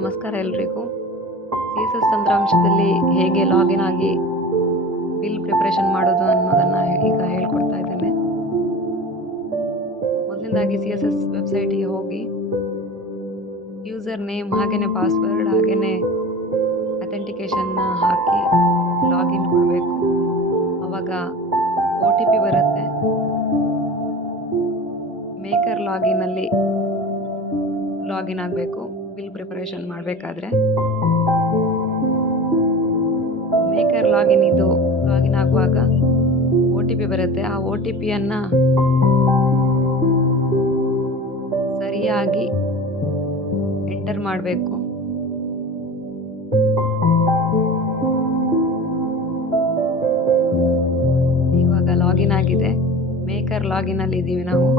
ನಮಸ್ಕಾರ ಎಲ್ರಿಗೂ. CSS ತಂತ್ರಾಂಶದಲ್ಲಿ ಹೇಗೆ ಲಾಗಿನ್ ಆಗಿ ಬಿಲ್ ಪ್ರಿಪರೇಷನ್ ಮಾಡೋದು ಅನ್ನೋದನ್ನು ಈಗ ಹೇಳ್ಕೊಡ್ತಾ ಇದ್ದೇನೆ. ಮೊದಲನೇದಾಗಿ CSS ವೆಬ್ಸೈಟಿಗೆ ಹೋಗಿ ಯೂಸರ್ ನೇಮ್ ಹಾಗೆಯೇ ಪಾಸ್ವರ್ಡ್ ಹಾಗೆಯೇ ಅಥೆಂಟಿಕೇಷನ್ನ ಹಾಕಿ ಲಾಗಿನ್ ಕೊಡಬೇಕು. ಆವಾಗ OTP ಬರುತ್ತೆ. ಮೇಕರ್ ಲಾಗಿನಲ್ಲಿ ಲಾಗಿನ್ ಆಗಬೇಕು ಬಿಲ್ ಪ್ರಿಪರೇಷನ್ ಮಾಡಬೇಕಾದ್ರೆ. ಮೇಕರ್ ಲಾಗಿನ್ ಆಗುವಾಗ OTP ಬರುತ್ತೆ. ಆ OTPಯನ್ನು ಸರಿಯಾಗಿ ಎಂಟರ್ ಮಾಡಬೇಕು. ಇವಾಗ ಲಾಗಿನ್ ಆಗಿದೆ. ಮೇಕರ್ ಲಾಗಿನಲ್ಲಿ ಇದ್ದೀವಿ ನಾವು.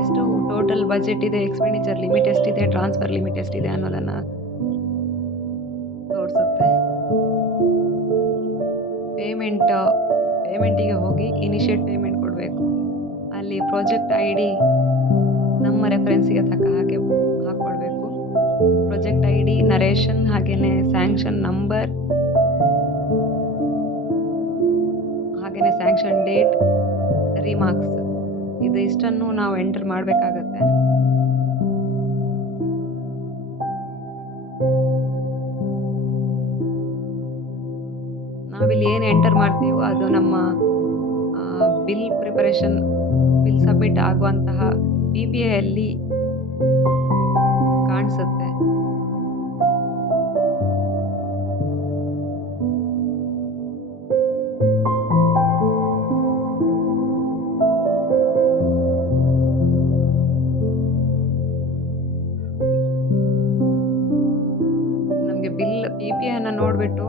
ಎಷ್ಟು ಟೋಟಲ್ ಬಜೆಟ್ ಇದೆ, ಎಕ್ಸ್ಪೆಂಡಿಚರ್ ಲಿಮಿಟ್ ಎಷ್ಟಿದೆ, ಟ್ರಾನ್ಸ್ಫರ್ ಲಿಮಿಟ್ ಎಷ್ಟಿದೆ ಅನ್ನೋದನ್ನು ತೋರಿಸುತ್ತೆ. ಪೇಮೆಂಟಿಗೆ ಹೋಗಿ ಇನಿಷಿಯೇಟ್ ಪೇಮೆಂಟ್ ಕೊಡಬೇಕು. ಅಲ್ಲಿ ಪ್ರಾಜೆಕ್ಟ್ ID ನಮ್ಮ ರೆಫರೆನ್ಸಿಗೆ ತಕ್ಕ ಹಾಗೆ ಹಾಕ್ಕೊಳ್ಬೇಕು. ಪ್ರಾಜೆಕ್ಟ್ ID, ನರೇಷನ್ ಹಾಗೆಯೇ ಸ್ಯಾಂಕ್ಷನ್ ನಂಬರ್ ಹಾಗೆಯೇ ಸ್ಯಾಂಕ್ಷನ್ ಡೇಟ್, ರಿಮಾರ್ಕ್ಸ್ ಇದಿಷ್ಟನ್ನು ನಾವು ಎಂಟರ್ ಮಾಡಬೇಕಾಗತ್ತೆ. ನಾವಿಲ್ಲಿ ಏನು ಎಂಟರ್ ಮಾಡ್ತೀವೋ ಅದು ನಮ್ಮ ಬಿಲ್ ಸಬ್ಮಿಟ್ ಆಗುವಂತಹ PPI ಅಲ್ಲಿ ಕಾಣಿಸುತ್ತೆ. ನಮಗೆ ಬಿಲ್ PPI ಅನ್ನು ನೋಡಿಬಿಟ್ಟು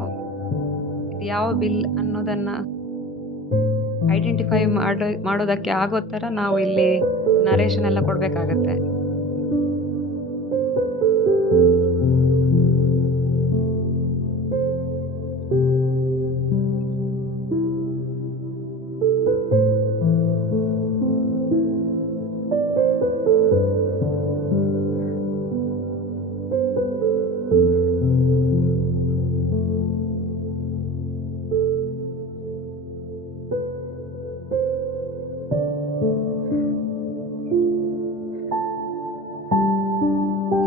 ಇದು ಯಾವ ಬಿಲ್ ಅನ್ನೋದನ್ನು ಐಡೆಂಟಿಫೈ ಮಾಡೋದಕ್ಕೆ ಆಗೋ ಥರ ನಾವು ಇಲ್ಲಿ ನರೇಷನ್ ಎಲ್ಲ ಕೊಡಬೇಕಾಗತ್ತೆ.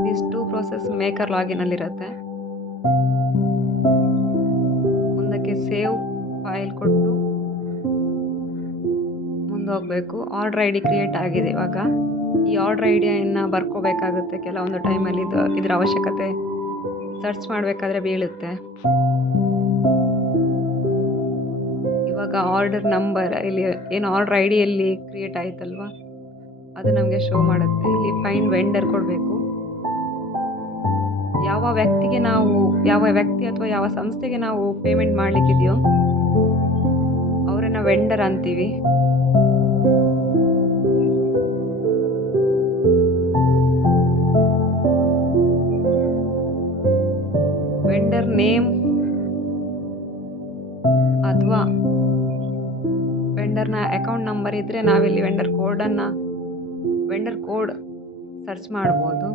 ಇದಿಷ್ಟು ಪ್ರೋಸೆಸ್ ಮೇಕರ್ ಲಾಗಿನಲ್ಲಿರುತ್ತೆ. ಮುಂದಕ್ಕೆ ಸೇವ್ ಫೈಲ್ ಕೊಟ್ಟು ಮುಂದೋಗಬೇಕು. ಆರ್ಡರ್ ID ಕ್ರಿಯೇಟ್ ಆಗಿದೆ. ಇವಾಗ ಈ ಆರ್ಡರ್ IDಯನ್ನು ಬರ್ಕೋಬೇಕಾಗುತ್ತೆ. ಕೆಲವೊಂದು ಟೈಮಲ್ಲಿ ಇದರ ಅವಶ್ಯಕತೆ ಸರ್ಚ್ ಮಾಡಬೇಕಾದ್ರೆ ಬೀಳುತ್ತೆ. ಇವಾಗ ಆರ್ಡರ್ ನಂಬರ್ ಇಲ್ಲಿ ಏನು ಆರ್ಡರ್ IDಯಲ್ಲಿ ಕ್ರಿಯೇಟ್ ಆಯ್ತಲ್ವ ಅದು ನಮಗೆ ಶೋ ಮಾಡುತ್ತೆ. ಇಲ್ಲಿ ಫೈಂಡ್ ವೆಂಡರ್ ಕೊಡಬೇಕು. ಯಾವ ವ್ಯಕ್ತಿ ಅಥವಾ ಯಾವ ಸಂಸ್ಥೆಗೆ ನಾವು ಪೇಮೆಂಟ್ ಮಾಡಲಿಕ್ಕಿದೆಯೋ ಅವರನ್ನ ವೆಂಡರ್ ಅಂತೀವಿ. ವೆಂಡರ್ ನೇಮ್ ಅಥವಾ ವೆಂಡರ್ನ ಅಕೌಂಟ್ ನಂಬರ್ ಇದ್ದರೆ ನಾವಿಲ್ಲಿ ವೆಂಡರ್ ಕೋಡ್ ಸರ್ಚ್ ಮಾಡ್ಬೋದು.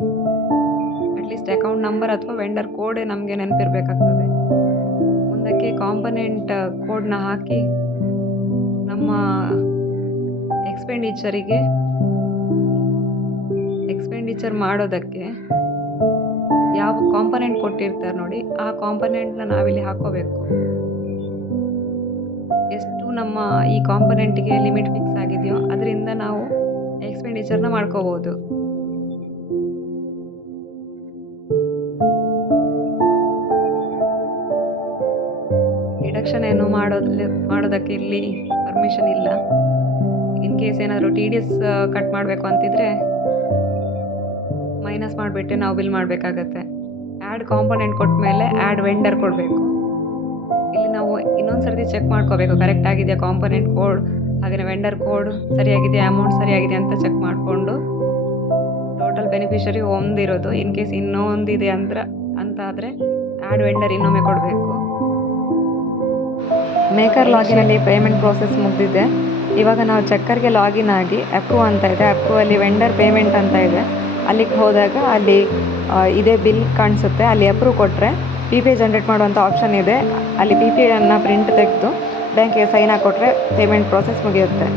ಅಟ್ಲೀಸ್ಟ್ ಅಕೌಂಟ್ ನಂಬರ್ ಅಥವಾ ವೆಂಡರ್ ಕೋಡೇ ನಮಗೆ ನೆನಪಿರಬೇಕಾಗ್ತದೆ. ಮುಂದಕ್ಕೆ ಕಾಂಪೊನೆಂಟ್ ಕೋಡ್ನ ಹಾಕಿ ನಮ್ಮ ಎಕ್ಸ್ಪೆಂಡಿಚರ್ ಮಾಡೋದಕ್ಕೆ ಯಾವ ಕಾಂಪೊನೆಂಟ್ ಕೊಟ್ಟಿರ್ತಾರೆ ನೋಡಿ ಆ ಕಾಂಪೊನೆಂಟ್ನ ನಾವಿಲ್ಲಿ ಹಾಕೋಬೇಕು. ಎಷ್ಟು ನಮ್ಮ ಈ ಕಾಂಪೊನೆಂಟ್ಗೆ ಲಿಮಿಟ್ ಫಿಕ್ಸ್ ಆಗಿದೆಯೋ ಅದರಿಂದ ನಾವು ಎಕ್ಸ್ಪೆಂಡಿಚರ್ನ ಮಾಡ್ಕೋಬೋದು. ಡಿಡಕ್ಷನ್ ಏನು ಮಾಡೋದಕ್ಕೆ ಇಲ್ಲಿ ಪರ್ಮಿಷನ್ ಇಲ್ಲ. ಇನ್ ಕೇಸ್ ಏನಾದರೂ TDS ಕಟ್ ಮಾಡಬೇಕು ಅಂತಿದ್ರೆ ಮೈನಸ್ ಮಾಡಿಬಿಟ್ಟೆ ನಾವು ಬಿಲ್ ಮಾಡಬೇಕಾಗತ್ತೆ. ಆ್ಯಡ್ ಕಾಂಪೊನೆಂಟ್ ಕೊಟ್ಟ ಮೇಲೆ ಆ್ಯಡ್ ವೆಂಡರ್ ಕೊಡಬೇಕು. ಇಲ್ಲಿ ನಾವು ಇನ್ನೊಂದು ಸರ್ತಿ ಚೆಕ್ ಮಾಡ್ಕೋಬೇಕು ಕರೆಕ್ಟ್ ಆಗಿದೆಯಾ ಕಾಂಪೊನೆಂಟ್ ಕೋಡ್ ಹಾಗೆಯೇ ವೆಂಡರ್ ಕೋಡ್ ಸರಿಯಾಗಿದೆ, ಅಮೌಂಟ್ ಸರಿಯಾಗಿದೆ ಅಂತ ಚೆಕ್ ಮಾಡಿಕೊಂಡು ಟೋಟಲ್ ಬೆನಿಫಿಷರಿ ಒಂದಿರೋದು. ಇನ್ ಕೇಸ್ ಇನ್ನೊಂದಿದೆ ಅಂತಾದರೆ ಆ್ಯಡ್ ವೆಂಡರ್ ಇನ್ನೊಮ್ಮೆ ಕೊಡಬೇಕು. ಮೇಕರ್ ಲಾಗಿನಲ್ಲಿ ಪೇಮೆಂಟ್ ಪ್ರೋಸೆಸ್ ಮುಗಿದಿದೆ. ಇವಾಗ ನಾವು ಚೆಕ್ಕರ್ಗೆ ಲಾಗಿನ್ ಆಗಿ ಅಪ್ರೂವ್ ಅಂತ ಇದೆ, ಅಪ್ರೂವಲ್ಲಿ ವೆಂಡರ್ ಪೇಮೆಂಟ್ ಅಂತ ಇದೆ, ಅಲ್ಲಿಗೆ ಹೋದಾಗ ಅಲ್ಲಿ ಇದೇ ಬಿಲ್ ಕಾಣಿಸುತ್ತೆ, ಅಲ್ಲಿ ಅಪ್ರೂವ್ ಕೊಟ್ಟರೆ PPI ಜನ್ರೇಟ್ ಮಾಡುವಂಥ ಆಪ್ಷನ್ ಇದೆ. ಅಲ್ಲಿ PPIಯನ್ನು ಪ್ರಿಂಟ್ ತೆಗೆದು ಬ್ಯಾಂಕಿಗೆ ಸೈನ್ ಹಾಕ್ಕೊಟ್ರೆ ಪೇಮೆಂಟ್ ಪ್ರೋಸೆಸ್ ಮುಗಿಯುತ್ತೆ.